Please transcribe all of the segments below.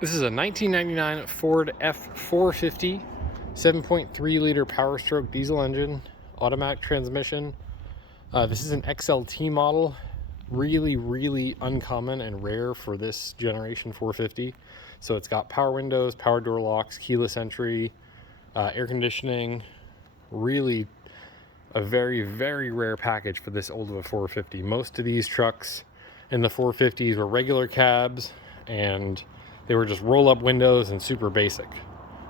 This is a 1999 Ford F450, 7.3 liter Power Stroke diesel engine, automatic transmission. This is an XLT model, really uncommon and rare for this generation 450. So it's got power windows, power door locks, keyless entry, air conditioning. Really a very rare package for this old of a 450. Most of these trucks in the 450s were regular cabs and they were just roll up windows and super basic.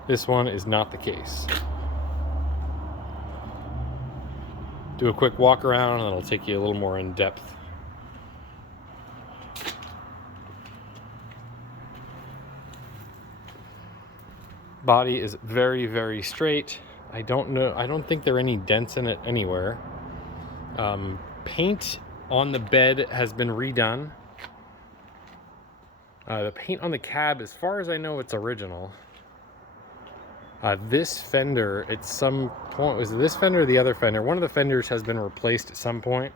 This one is not the case. Do a quick walk around and it'll take you a little more in depth. Body is very straight. I don't think there are any dents in it anywhere. Paint on the bed has been redone. The paint on the cab, as far as I know, it's original. This fender, at some point, was it this fender or the other fender? One of the fenders has been replaced at some point.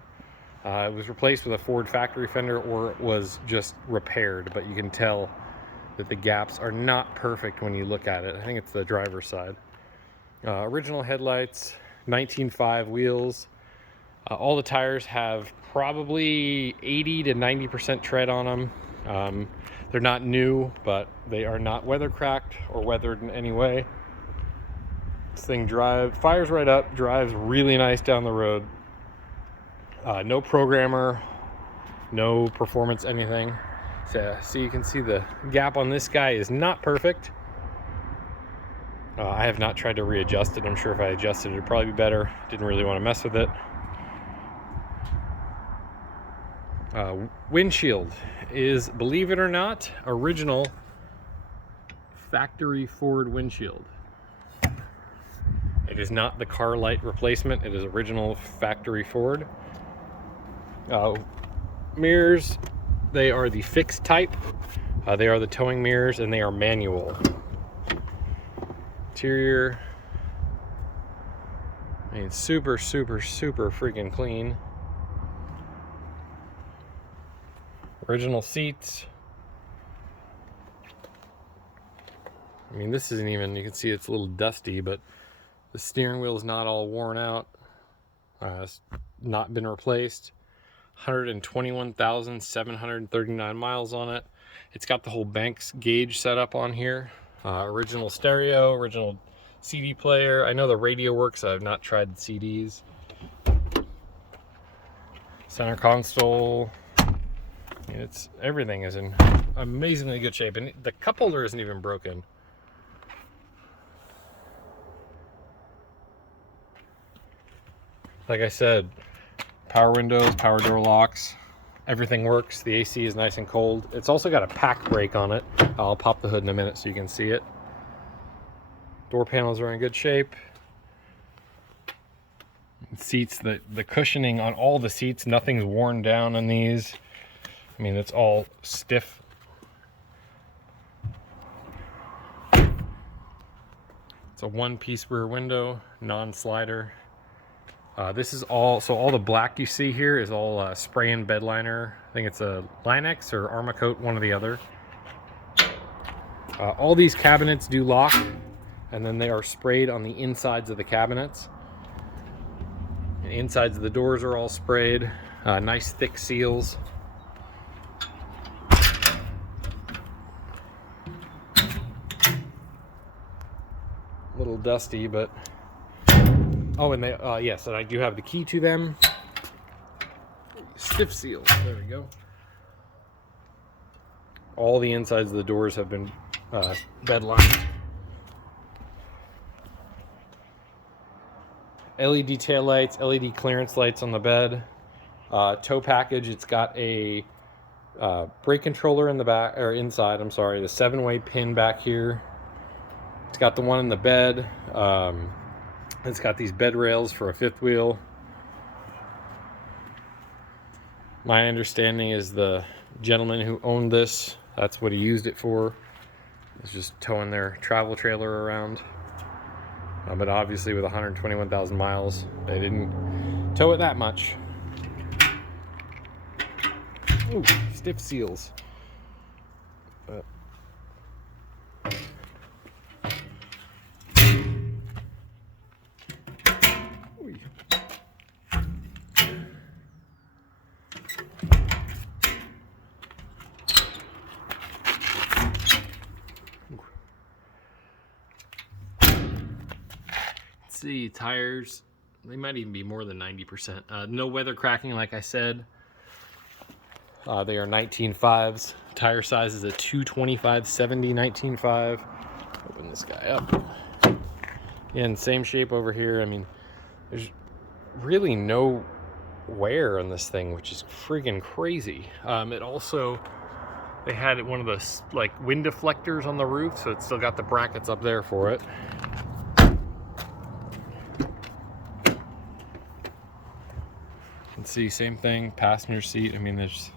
It was replaced with a Ford factory fender, or it was just repaired, but you can tell that the gaps are not perfect when you look at it. I think it's the driver's side. Original headlights, 19.5 wheels. All the tires have probably 80 to 90% tread on them. They're not new, but they are not weather cracked or weathered in any way. This thing fires right up, drives really nice down the road. No programmer, no performance anything. So you can see the gap on this guy is not perfect. I have not tried to readjust it. I'm sure if I adjusted it, it'd probably be better. Didn't really want to mess with it. Windshield is, believe it or not, original factory Ford windshield. It is not the car light replacement. It is original factory Ford. Mirrors, they are the fixed type. They are the towing mirrors and they are manual. Interior, I mean, super freaking clean. Original seats. I mean, this isn't even, you can see it's a little dusty, but the steering wheel is not all worn out. It's not been replaced. 121,739 miles on it. It's got the whole Banks gauge set up on here. Original stereo, original CD player. I know the radio works. I've not tried the CDs. Center console. I mean, everything is in amazingly good shape, and the cup holder isn't even broken. Like I said, power windows, power door locks, everything works. The AC is nice and cold. It's also got a pack brake on it. I'll pop the hood in a minute so you can see it. Door panels are in good shape. Seats, the cushioning on all the seats, nothing's worn down on these. I mean, it's all stiff. It's a one-piece rear window, non-slider. This is all the black you see here is all spray and bed liner. I think it's a Line-X or Armacoat, one or the other. All these cabinets do lock, and then they are sprayed on the insides of the cabinets. The insides of the doors are all sprayed. Nice thick seals. A little dusty, but oh, and they yes, and I do have the key to them. Stiff seals. There we go. All the insides of the doors have been bed lined. LED taillights, LED clearance lights on the bed. Tow package. It's got a brake controller in the back, or inside. I'm sorry, the 7-way pin back here. It's got the one in the bed. It's got these bed rails for a fifth wheel. My understanding is the gentleman who owned this, that's what he used it for. It's just towing their travel trailer around. But obviously with 121,000 miles, they didn't tow it that much. Ooh, stiff seals. see, tires, they might even be more than 90%. No weather cracking, like I said. They are 19.5s. Tire size is a 225/70 19.5. Open this guy up. And same shape over here. I mean, there's really no wear on this thing, which is freaking crazy. It also, they had one of those like wind deflectors on the roof, so it's still got the brackets up there for it. You can see, same thing, passenger seat. I mean, there's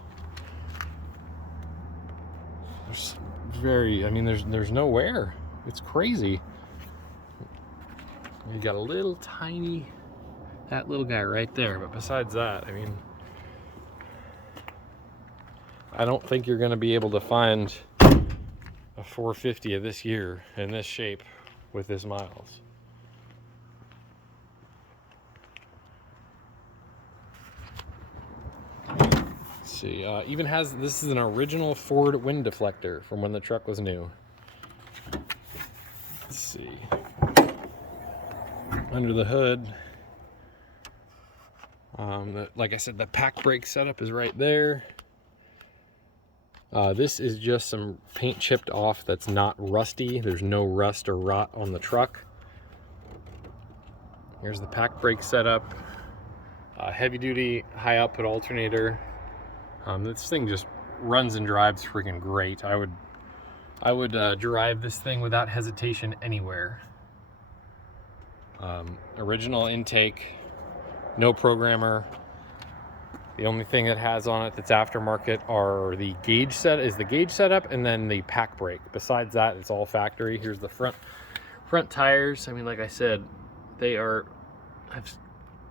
there's no wear. It's crazy. You got a little tiny, that little guy right there, but besides that, I mean, I don't think you're going to be able to find a 450 of this year in this shape with this miles. Let's see, even has, this is an original Ford wind deflector from when the truck was new. Let's see. Under the hood, like I said, the pack brake setup is right there. This is just some paint chipped off that's not rusty. There's no rust or rot on the truck. Here's the pack brake setup. Heavy duty, high output alternator. This thing just runs and drives freaking great. I would drive this thing without hesitation anywhere. Original intake, no programmer. The only thing it has on it that's aftermarket are the gauge setup and then the pack brake. Besides that, it's all factory. Here's the front tires. I mean, like I said, they have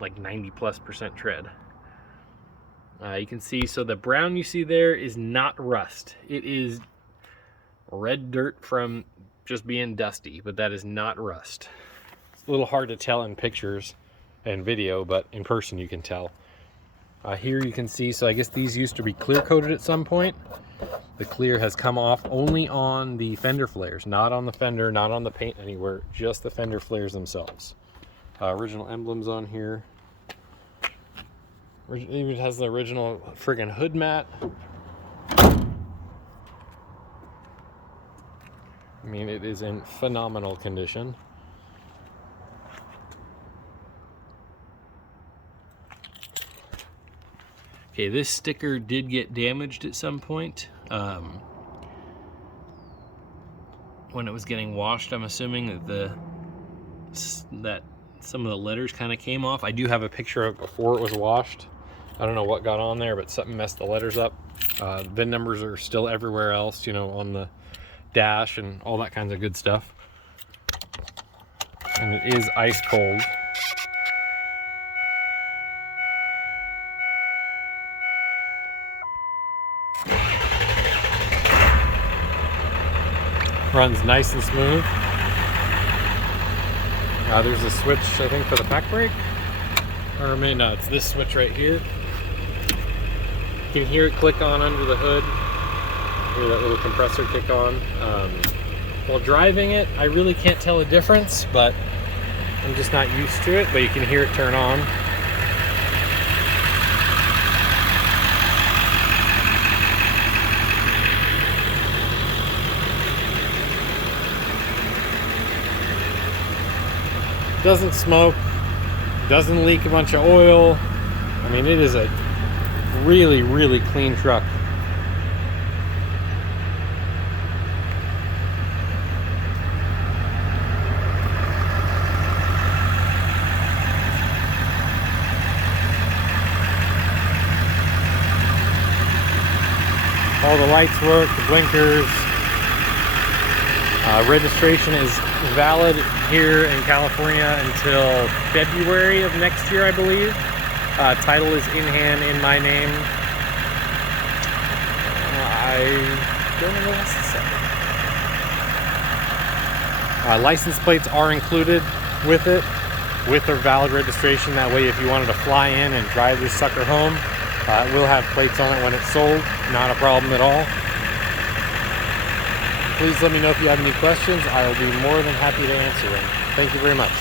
like 90+% tread. You can see, so the brown you see there is not rust. It is red dirt from just being dusty, but that is not rust. It's a little hard to tell in pictures and video, but in person you can tell. Here you can see, so I guess these used to be clear coated at some point. The clear has come off only on the fender flares, not on the fender, not on the paint anywhere, just the fender flares themselves. Original emblems on here. It even has the original friggin' hood mat. I mean, it is in phenomenal condition. Okay, this sticker did get damaged at some point. When it was getting washed, I'm assuming that some of the letters kind of came off. I do have a picture of it before it was washed. I don't know what got on there, but something messed the letters up. VIN numbers are still everywhere else, you know, on the dash and all that kinds of good stuff. And it is ice cold. Runs nice and smooth. There's a switch, I think, for the pack brake. Or maybe no, it's this switch right here. You can hear it click on under the hood. Hear that little compressor kick on. While driving it, I really can't tell a difference, but I'm just not used to it. But you can hear it turn on. Doesn't smoke, doesn't leak a bunch of oil. I mean, it is a really, really clean truck. All the lights work, the blinkers. Registration is valid here in California until February of next year, I believe. Title is in hand in my name. I don't know what else to say. License plates are included with it, with their valid registration. That way, if you wanted to fly in and drive this sucker home, it will have plates on it when it's sold. Not a problem at all. Please let me know if you have any questions. I will be more than happy to answer them. Thank you very much.